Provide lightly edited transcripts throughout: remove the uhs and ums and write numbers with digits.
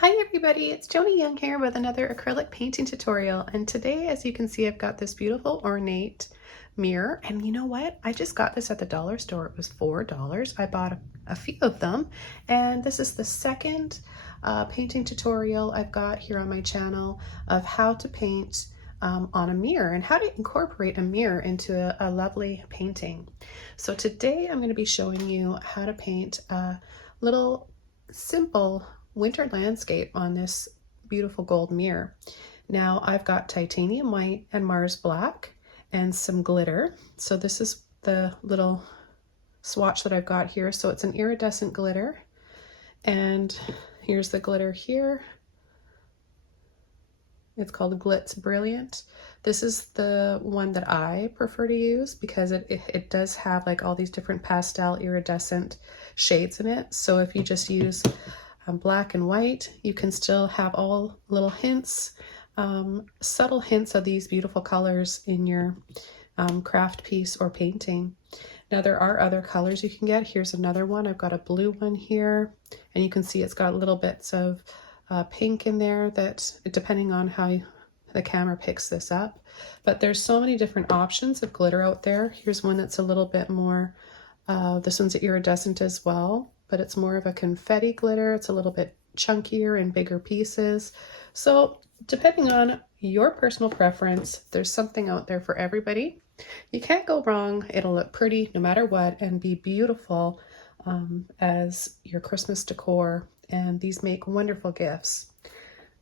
Hi everybody, it's Joni Young here with another acrylic painting tutorial, and today, as you can see, I've got this beautiful ornate mirror. And you know what? I just got this at the dollar store. It was $4. I bought a few of them, and this is the second painting tutorial I've got here on my channel of how to paint on a mirror and how to incorporate a mirror into a lovely painting. So today I'm going to be showing you how to paint a little simple winter landscape on this beautiful gold mirror. Now I've got titanium white and Mars black and some glitter. So this is the little swatch that I've got here. So it's an iridescent glitter, and here's the glitter here. It's called Glitz Brilliant. This is the one that I prefer to use because it does have like all these different pastel iridescent shades in it. So if you just use black and white, you can still have all little hints, subtle hints of these beautiful colors in your craft piece or painting. Now there are other colors you can get. Here's another one. I've got a blue one here, and you can see it's got little bits of pink in there, that depending on how the camera picks this up. But there's so many different options of glitter out there. Here's one that's a little bit more, this one's iridescent as well, but it's more of a confetti glitter. It's a little bit chunkier and bigger pieces. So depending on your personal preference, there's something out there for everybody. You can't go wrong. It'll look pretty no matter what and be beautiful as your Christmas decor, and these make wonderful gifts.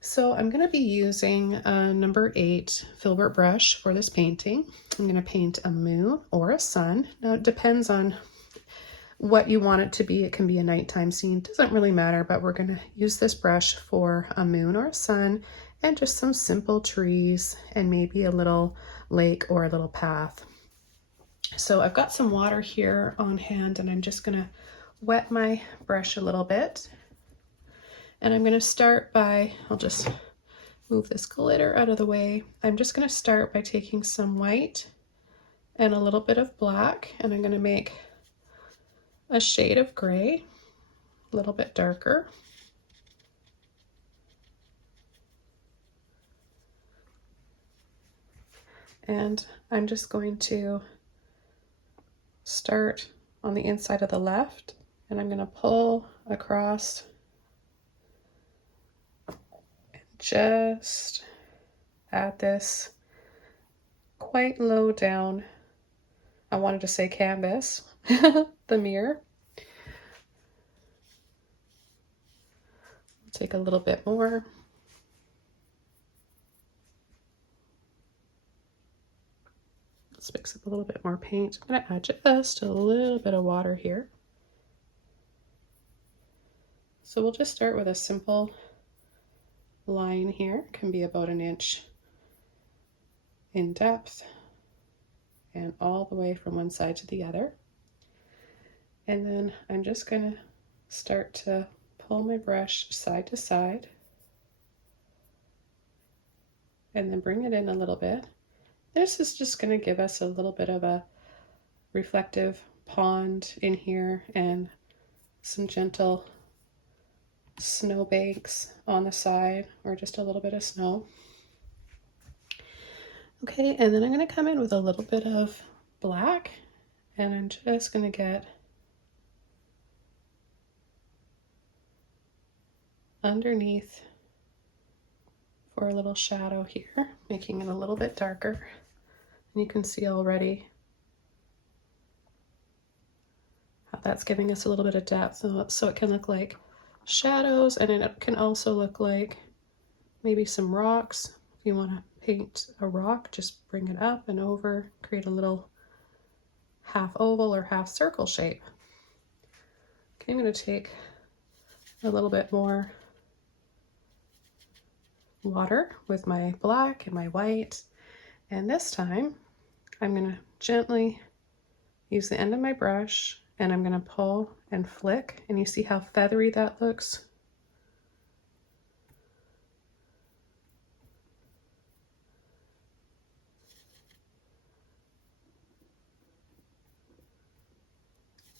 So I'm going to be using a number 8 filbert brush for this painting. I'm going to paint a moon or a sun. Now it depends on what you want it to be. It can be a nighttime scene, doesn't really matter, but we're going to use this brush for a moon or a sun and just some simple trees and maybe a little lake or a little path. So I've got some water here on hand, and I'm just going to wet my brush a little bit. And I'm going to start by, I'll just move this glitter out of the way. I'm just going to start by taking some white and a little bit of black, and I'm going to make a shade of gray, a little bit darker. And I'm just going to start on the inside of the left, and I'm going to pull across and just add this quite low down. I wanted to say canvas, the mirror. Take a little bit more. Let's mix up a little bit more paint. I'm going to add just a little bit of water here. So we'll just start with a simple line here. It can be about an inch in depth and all the way from one side to the other. And then I'm just going to start to pull my brush side to side and then bring it in a little bit. This is just going to give us a little bit of a reflective pond in here and some gentle snowbanks on the side, or just a little bit of snow. Okay, and then I'm going to come in with a little bit of black, and I'm just going to get underneath for a little shadow here, making it a little bit darker. And you can see already how that's giving us a little bit of depth, so it can look like shadows, and it can also look like maybe some rocks. If you want to paint a rock, just bring it up and over, create a little half oval or half circle shape. Okay, I'm going to take a little bit more water with my black and my white, and this time I'm going to gently use the end of my brush, and I'm going to pull and flick, and you see how feathery that looks?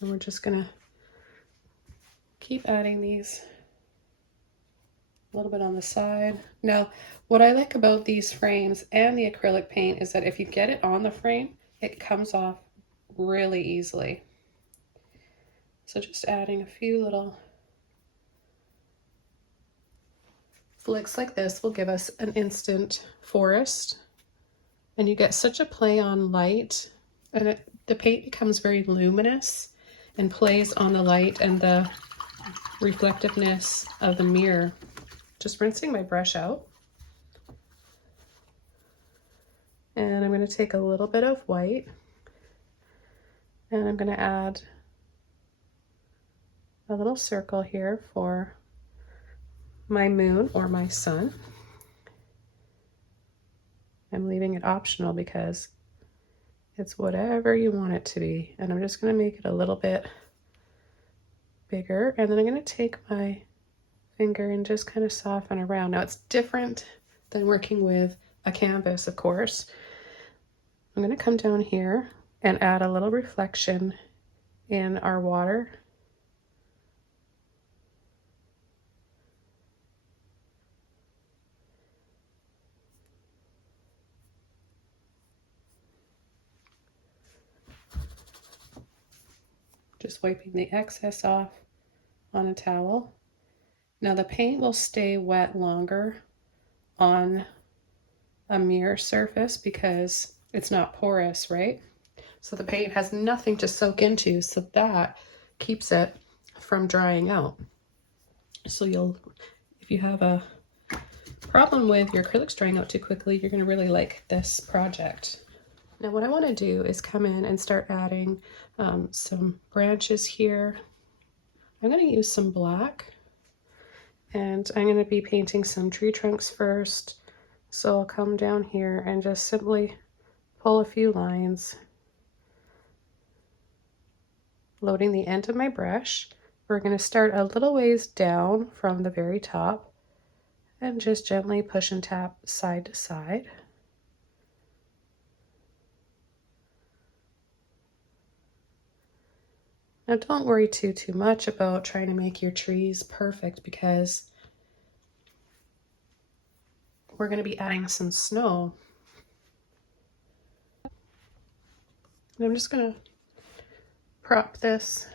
And we're just going to keep adding these a little bit on the side. Now, what I like about these frames and the acrylic paint is that if you get it on the frame, it comes off really easily. So just adding a few little flicks like this will give us an instant forest. And you get such a play on light, and the paint becomes very luminous and plays on the light and the reflectiveness of the mirror. Just rinsing my brush out. And I'm going to take a little bit of white and I'm going to add a little circle here for my moon or my sun. I'm leaving it optional because it's whatever you want it to be. And I'm just going to make it a little bit bigger. And then I'm going to take my finger and just kind of soften around. Now it's different than working with a canvas, of course. I'm going to come down here and add a little reflection in our water. Just wiping the excess off on a towel. Now the paint will stay wet longer on a mirror surface because it's not porous, right? So the paint has nothing to soak into, so that keeps it from drying out. So if you have a problem with your acrylics drying out too quickly, you're going to really like this project. Now what I want to do is come in and start adding some branches here. I'm going to use some black, and I'm going to be painting some tree trunks first. So I'll come down here and just simply pull a few lines, loading the end of my brush. We're going to start a little ways down from the very top and just gently push and tap side to side. Now don't worry too much about trying to make your trees perfect because we're going to be adding some snow. And I'm just going to prop this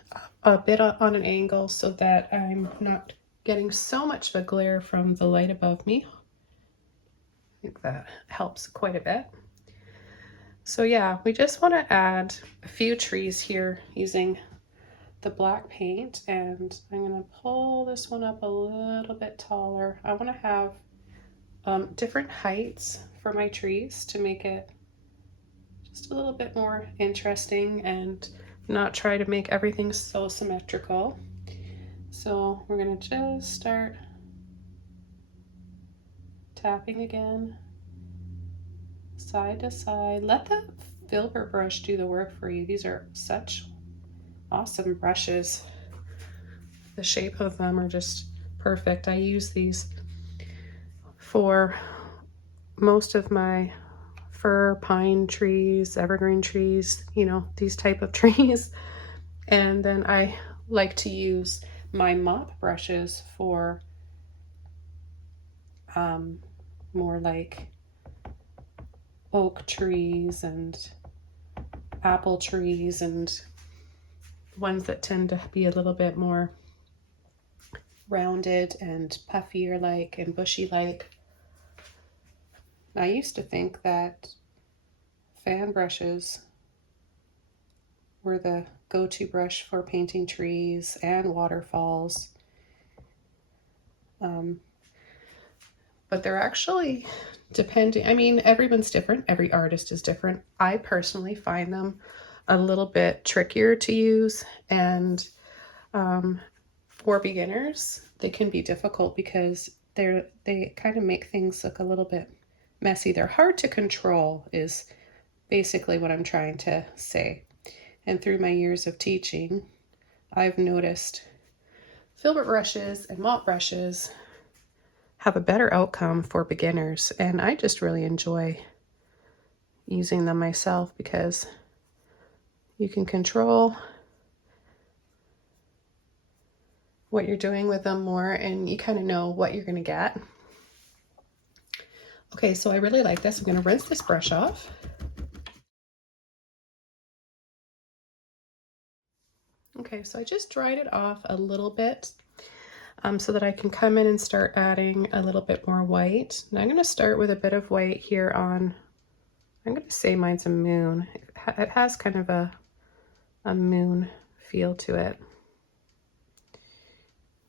a bit on an angle so that I'm not getting so much of a glare from the light above me. I think that helps quite a bit. So yeah, we just want to add a few trees here using the black paint, and I'm going to pull this one up a little bit taller. I want to have different heights for my trees to make it just a little bit more interesting and not try to make everything so symmetrical. So we're going to just start tapping again, side to side. Let the filbert brush do the work for you. These are such awesome brushes. The shape of them are just perfect. I use these for most of my fir, pine trees, evergreen trees, you know, these type of trees. And then I like to use my mop brushes for more like oak trees and apple trees and ones that tend to be a little bit more rounded and puffier like and bushy like. I used to think that fan brushes were the go-to brush for painting trees and waterfalls. But they're actually depending, I mean, everyone's different, every artist is different. I personally find them a little bit trickier to use, and for beginners, they can be difficult because they kind of make things look a little bit messy. They're hard to control is basically what I'm trying to say. And through my years of teaching, I've noticed filbert brushes and mop brushes have a better outcome for beginners, and I just really enjoy using them myself because you can control what you're doing with them more, and you kind of know what you're gonna get. Okay, so I really like this. I'm gonna rinse this brush off. Okay, so I just dried it off a little bit so that I can come in and start adding a little bit more white. Now I'm gonna start with a bit of white here on, I'm gonna say mine's a moon. It has kind of a moon feel to it.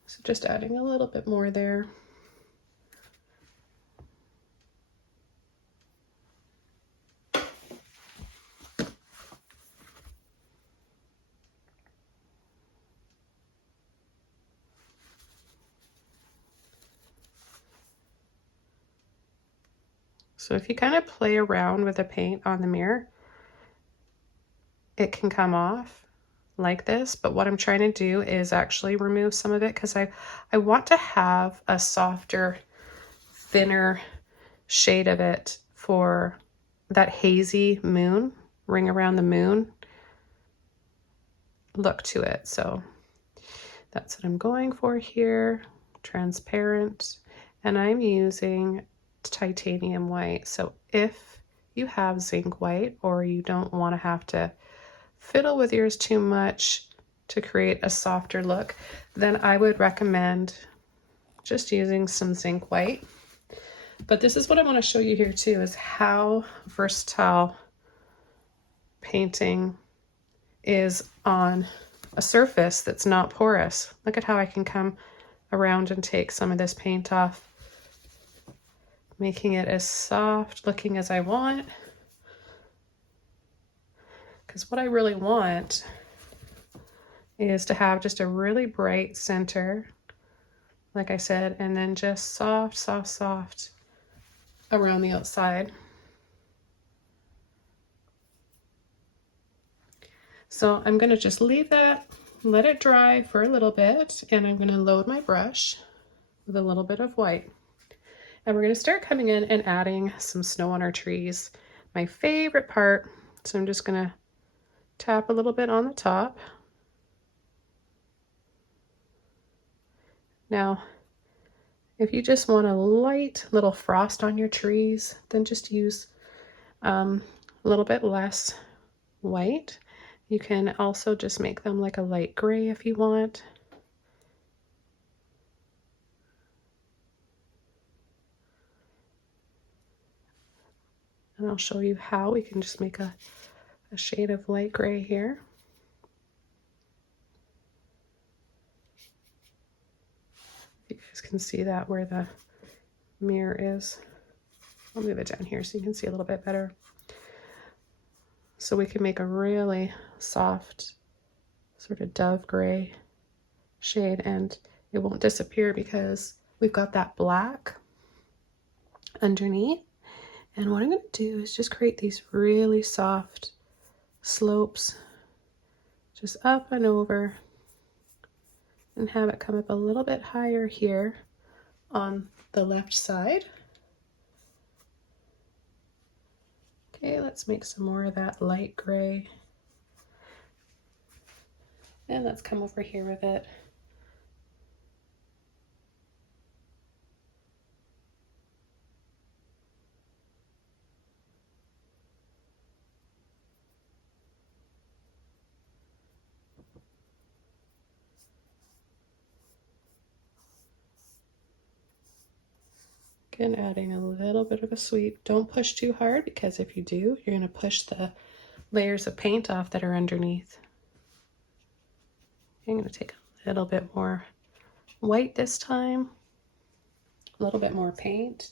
So just adding a little bit more there. So if you kind of play around with the paint on the mirror, it can come off like this, but what I'm trying to do is actually remove some of it because I want to have a softer, thinner shade of it for that hazy moon, ring around the moon look to it. So that's what I'm going for here, transparent, and I'm using titanium white. So if you have zinc white or you don't want to have to fiddle with yours too much to create a softer look, then I would recommend just using some zinc white. But this is what I want to show you here too, is how versatile painting is on a surface that's not porous. Look at how I can come around and take some of this paint off, making it as soft looking as I want. Because what I really want is to have just a really bright center, like I said, and then just soft, soft, soft around the outside. So I'm gonna just leave that, let it dry for a little bit, and I'm gonna load my brush with a little bit of white. And we're gonna start coming in and adding some snow on our trees. My favorite part, so I'm just gonna tap a little bit on the top. Now, if you just want a light little frost on your trees, then just use a little bit less white. You can also just make them like a light gray if you want. And I'll show you how we can just make a shade of light gray here. You guys can see that where the mirror is. I'll move it down here so you can see a little bit better. So we can make a really soft sort of dove gray shade, and it won't disappear because we've got that black underneath. And what I'm going to do is just create these really soft slopes just up and over, and have it come up a little bit higher here on the left side. Okay, let's make some more of that light gray. And let's come over here with it. Again, adding a little bit of a sweep. Don't push too hard, because if you do, you're going to push the layers of paint off that are underneath. I'm going to take a little bit more white this time, a little bit more paint.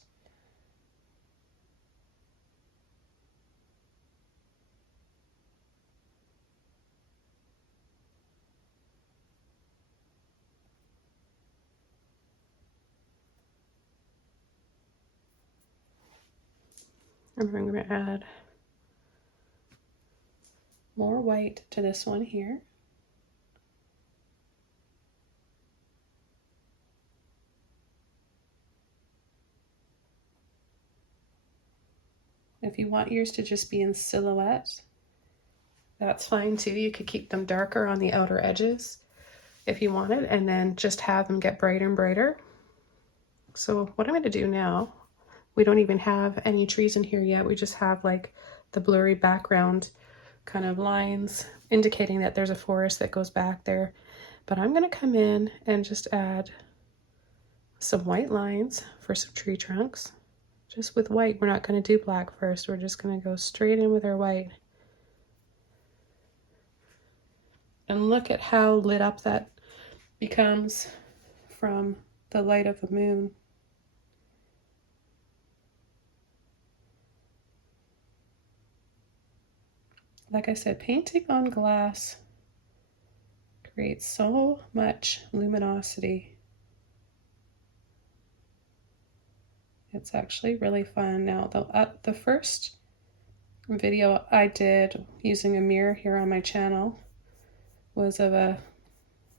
And I'm going to add more white to this one here. If you want yours to just be in silhouette, that's fine too. You could keep them darker on the outer edges. if you wanted, and then just have them get brighter and brighter. So what I'm going to do now, we don't even have any trees in here yet. We just have like the blurry background kind of lines indicating that there's a forest that goes back there. But I'm going to come in and just add some white lines for some tree trunks. Just with white. We're not going to do black first. We're just going to go straight in with our white. And look at how lit up that becomes from the light of the moon. Like I said, painting on glass creates so much luminosity. It's actually really fun. Now, the first video I did using a mirror here on my channel was of a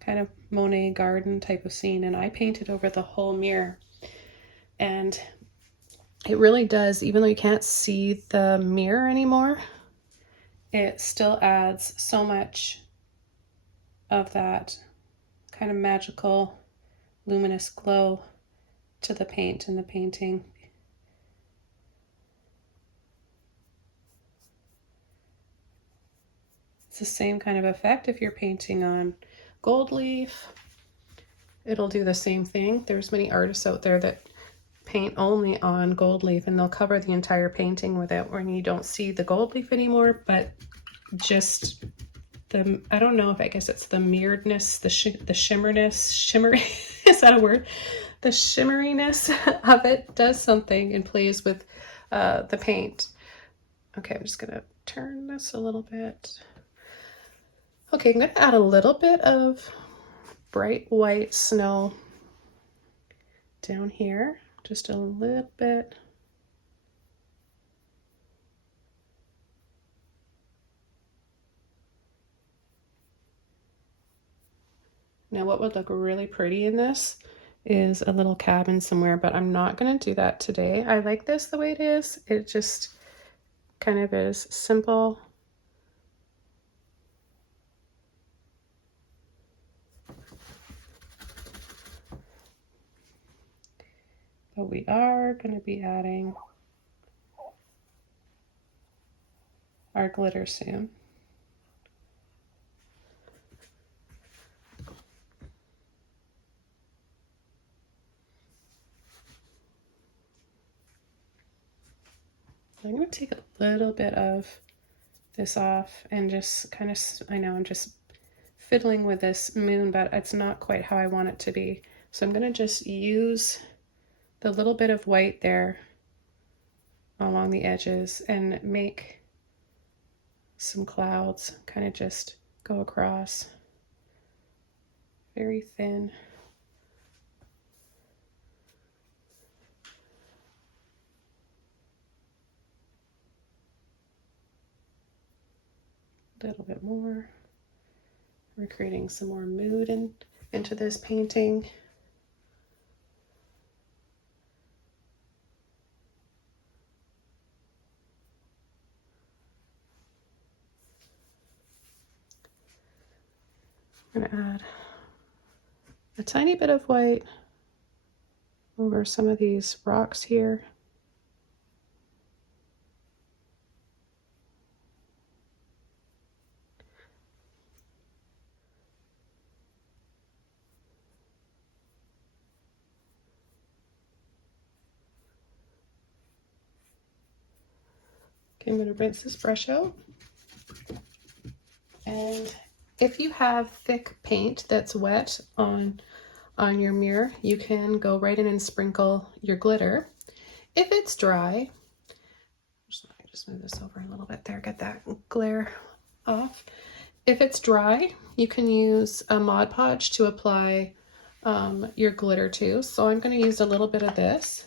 kind of Monet garden type of scene, and I painted over the whole mirror. And it really does, even though you can't see the mirror anymore, it still adds so much of that kind of magical luminous glow to the paint and the painting. It's the same kind of effect if you're painting on gold leaf. It'll do the same thing. There's many artists out there that paint only on gold leaf, and they'll cover the entire painting with it when you don't see the gold leaf anymore, but just the, I don't know if, I guess it's the mirroredness, the shimmerness, is that a word? The shimmeriness of it does something and plays with the paint. Okay, I'm just gonna turn this a little bit. Okay, I'm gonna add a little bit of bright white snow down here, just a little bit. Now what would look really pretty in this is a little cabin somewhere, but I'm not going to do that today. I like this the way it is. It just kind of is simple. But we are going to be adding our glitter soon. I'm going to take a little bit of this off and just kind of, I know I'm just fiddling with this moon, but it's not quite how I want it to be. So I'm going to just use the little bit of white there along the edges and make some clouds, kind of just go across very thin. A little bit more. We're creating some more mood into this painting. I'm going to add a tiny bit of white over some of these rocks here. Okay, I'm going to rinse this brush out. And if you have thick paint that's wet on your mirror, you can go right in and sprinkle your glitter. If it's dry, let me just move this over a little bit there, get that glare off. If it's dry, you can use a Mod Podge to apply your glitter to. So I'm going to use a little bit of this.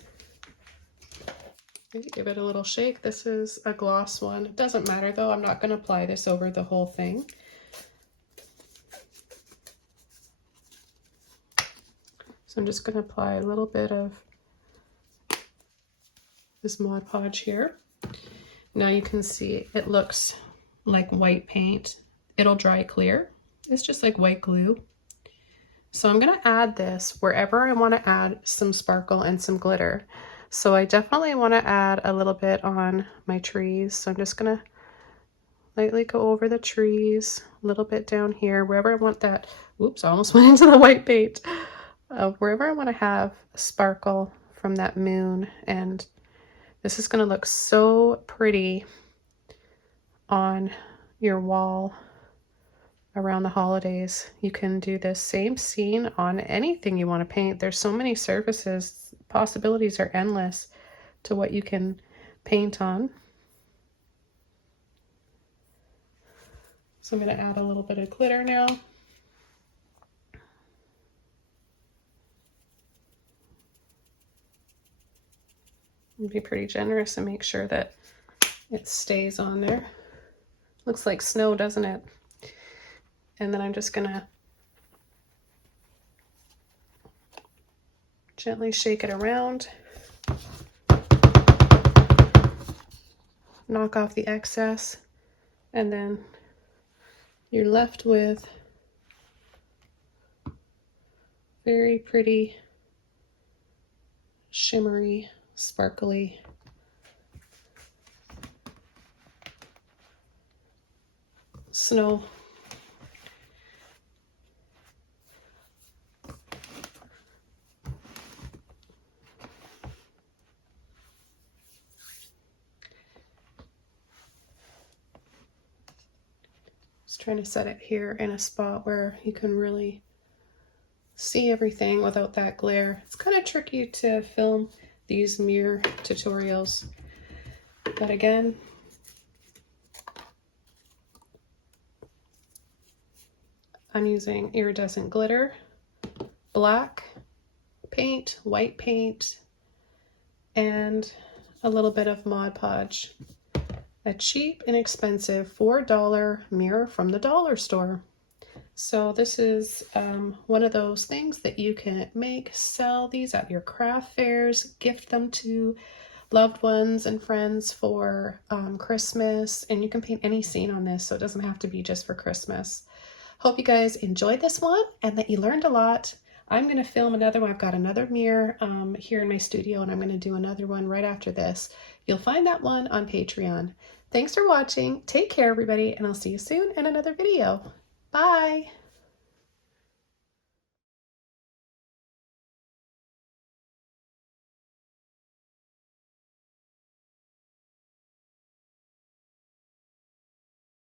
Give it a little shake. This is a gloss one. It doesn't matter though. I'm not going to apply this over the whole thing. So I'm just going to apply a little bit of this Mod Podge here. Now you can see it looks like white paint. It'll dry clear. It's just like white glue. So I'm gonna add this wherever I wanna add some sparkle and some glitter. So I definitely wanna add a little bit on my trees. So I'm just gonna lightly go over the trees, a little bit down here, wherever I want that. Oops, I almost went into the white paint. Wherever I wanna have sparkle from that moon. And this is gonna look so pretty on your wall around the holidays. You can do this same scene on anything you want to paint. There's so many surfaces. Possibilities are endless to what you can paint on. So I'm going to add a little bit of glitter now. Be pretty generous and make sure that it stays on there. Looks like snow, doesn't it? And then I'm just gonna gently shake it around, knock off the excess, and then you're left with very pretty, shimmery, sparkly snow. Just trying to set it here in a spot where you can really see everything without that glare. It's kind of tricky to film these mirror tutorials, but again, I'm using iridescent glitter, black paint, white paint, and a little bit of Mod Podge. A cheap, inexpensive $4 mirror from the dollar store. So this is one of those things that you can make, sell these at your craft fairs, gift them to loved ones and friends for Christmas, and you can paint any scene on this, so it doesn't have to be just for Christmas. Hope you guys enjoyed this one and that you learned a lot. I'm going to film another one. I've got another mirror here in my studio, and I'm going to do another one right after this. You'll find that one on Patreon. Thanks for watching. Take care, everybody, and I'll see you soon in another video. Bye.